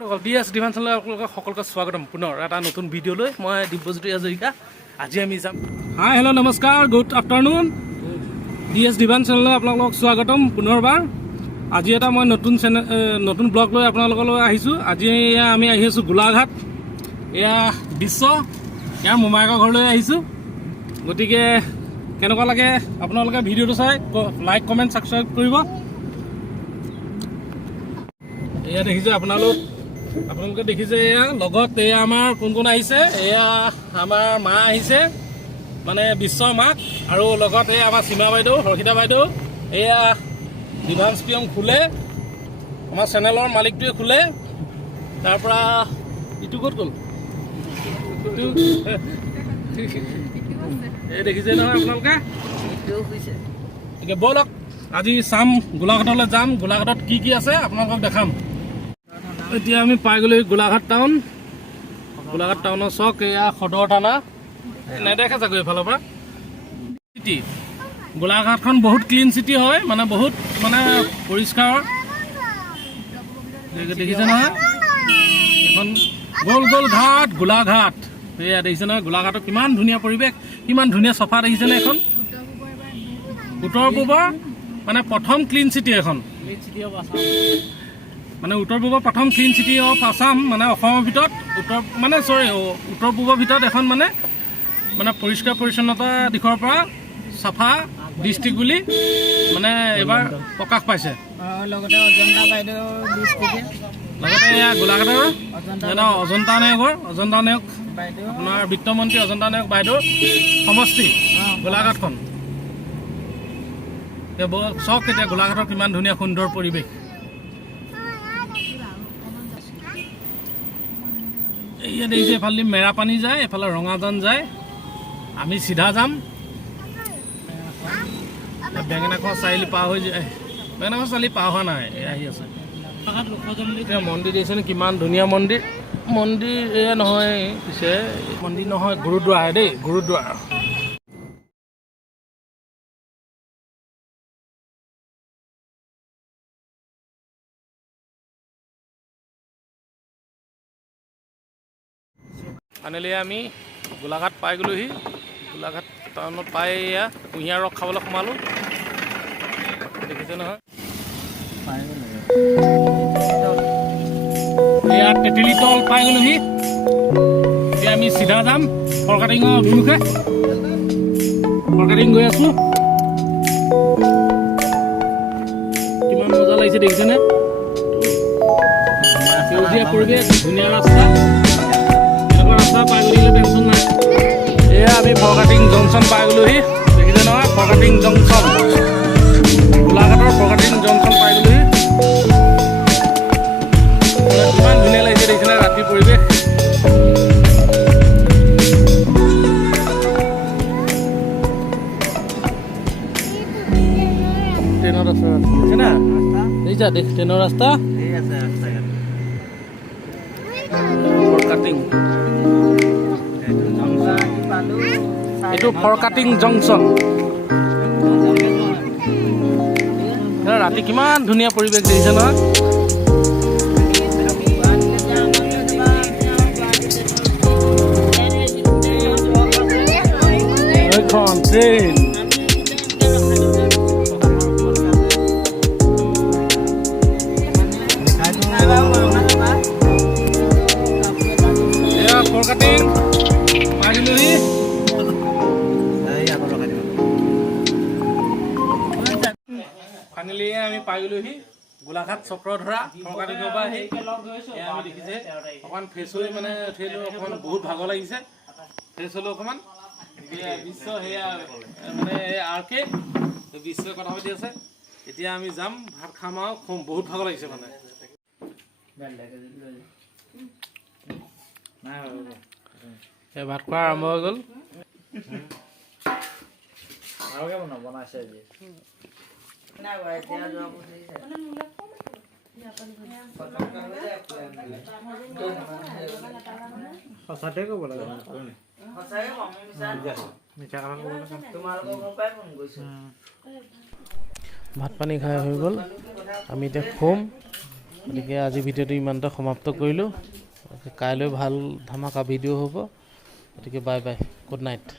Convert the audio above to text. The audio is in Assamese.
ডিএছ ডিভান চেনেললৈ আপোনালোকক সকলোকে স্বাগতম পুনৰ এটা নতুন ভিডিঅ'লৈ মই দিব্যজ্যোতি হাজৰিকা আজি আমি যাম হাই হেল্ল' নমস্কাৰ গুড আফটাৰনুন ডিএছ ডিভান চেনেললৈ আপোনালোকক স্বাগতম পুনৰবাৰ আজি এটা মই নতুন ব্লগ লৈ আপোনালোকলৈ আহিছোঁ আজি আমি আহি আছোঁ গোলাঘাট এয়া বিশ্ব ইয়াৰ মোমায়েকৰ ঘৰলৈ আহিছোঁ গতিকে কেনেকুৱা লাগে আপোনালোকে ভিডিঅ'টো চাই লাইক কমেণ্ট ছাবস্ক্ৰাইব কৰিব এয়া দেখিছে আপোনালোকে দেখিছে এয়া লগত এয়া আমাৰ কোন কোন আহিছে এয়া আমাৰ মা আহিছে মানে বিশ্বৰ মাক আৰু লগত এয়া আমাৰ সীমা বাইদেউ হৰ্ষিতা বাইদেউ এয়া ডিভান্স পিয়ং খোলে আমাৰ চেনেলৰ মালিকটোৱে খোলে তাৰপৰা ইটো ক'ত গ'ল এই দেখিছে নহয় আপোনালোকে ব'লক আজি চাম গোলাঘাটলৈ যাম গোলাঘাটত কি আছে আপোনালোকক দেখাম এতিয়া আমি পাই গ'লো গোলাঘাট টাউনৰ চক এয়া সদৰ থানা নেদেখে চাগৈ এইফালৰ পৰা চিটি গোলাঘাটখন বহুত ক্লিন চিটি হয় মানে বহুত মানে পৰিষ্কাৰ দেখিছে নহয় এখন গোল ঘাট গোলাঘাট এয়া দেখিছে নহয় গোলাঘাটৰ কিমান ধুনীয়া পৰিৱেশ কিমান ধুনীয়া চফা দেখিছেনে এখন উত্তৰ পূবৰ মানে প্ৰথম ক্লিন চিটি এখন মানে উত্তৰ পূবৰ প্ৰথম ক্লিন চিটি অফ আছাম মানে অসমৰ ভিতৰত উত্তৰ পূবৰ ভিতৰত এখন মানে পৰিষ্কাৰ পৰিচ্ছন্নতা দিশৰ পৰা চাফা ডিষ্ট্ৰিক্ট বুলি মানে এইবাৰ প্ৰকাশ পাইছে লগতে এয়া গোলাঘাটৰ অজন্তা নায়ক আপোনাৰ বিত্তমন্ত্ৰী অজন্তা নায়ক বাইদেউৰ সমষ্টি গোলাঘাটখন চাওক এতিয়া গোলাঘাটৰ কিমান ধুনীয়া সুন্দৰ পৰিৱেশ এয়া দেখিছে এফালে মেৰাপানী যায় এফালে ৰঙাজান যায় আমি চিধা যাম বেঙেনাখোৱা চাৰিআলি পাৰ হৈ যায় বেঙেনাখোৱা চাৰিআলি পাৰ হোৱা নাই আহি আছে মন্দিৰ দেখিছেনে কিমান ধুনীয়া মন্দিৰ এয়া নহয় পিছে মন্দিৰ নহয় গুৰুদ্বাৰ দেই গুৰুদ্বাৰ ফাইনেলি আমি গোলাঘাট পাই গ'লোহি গোলাঘাট টাউনত পাই এয়া কুঁহিয়াৰ ৰস খাবলৈ সোমালোঁ দেখিছে নহয় এয়া তেতেলীতল পাই গ'লোহি এতিয়া আমি চিধা যাম ফৰকাটিঙৰ অভিমুখে ফৰকাটিং গৈ আছোঁ কিমান মজা লাগিছে দেখিছেনে সেউজীয়া পৰিৱেশ ধুনীয়া ৰাস্তা পাই গ'লে টেনশ্যন নাই এয়া আমি ফৰকাটিং জংচন পাই গ'লোহি দেখিছে নহয় ফৰকাটিং জংচন গোলাঘাটৰ ফৰকাটিং জংচন পাই গ'লোহি কিমান ধুনীয়া লাগিছে দেখিছেনে ৰাতিৰ পৰিৱেশ ট্ৰেইনৰ ৰাস্তা দেখিছে না দেখিছা ট্ৰেইনৰ ৰাস্তা ফৰকাটিং এইটো ফৰকাটিং জংচন ৰাতি কিমান ধুনীয়া পৰিৱেশ দেখিছে নহয় ট্ৰেইন ফৰকাটিং আহিলোহি ফাইনেলি আমি পাই গ'লোহি গোলাঘাট চক্ৰধৰা ফৰকাটিঙৰ পৰা আহি আমি দেখিছে অকণমান ফ্ৰেছ হৈ মানে উঠিলোঁ অকণমান বহুত ভাগৰ লাগিছে ফ্ৰেছ হ'লোঁ অকণমান বিশ্ব সেয়া মানে আৰ কে বিশ্বই কথা পাতি আছে এতিয়া আমি যাম ভাত খাম আৰু খুব বহুত ভাগৰ লাগিছে মানে ভাত খোৱা আৰম্ভ হৈ গ'ল বনাইছে সঁচাতে ক'ব লাগে ভাত পানী খাই হৈ গ'ল আমি এতিয়া খুম গতিকে আজি ভিডিঅ'টো ইমানতে সমাপ্ত কৰিলোঁ। কাইলৈ ভাল ধামাকা ভিডিঅ' হ'ব। গতিকে বাই বাই, গুড নাইট।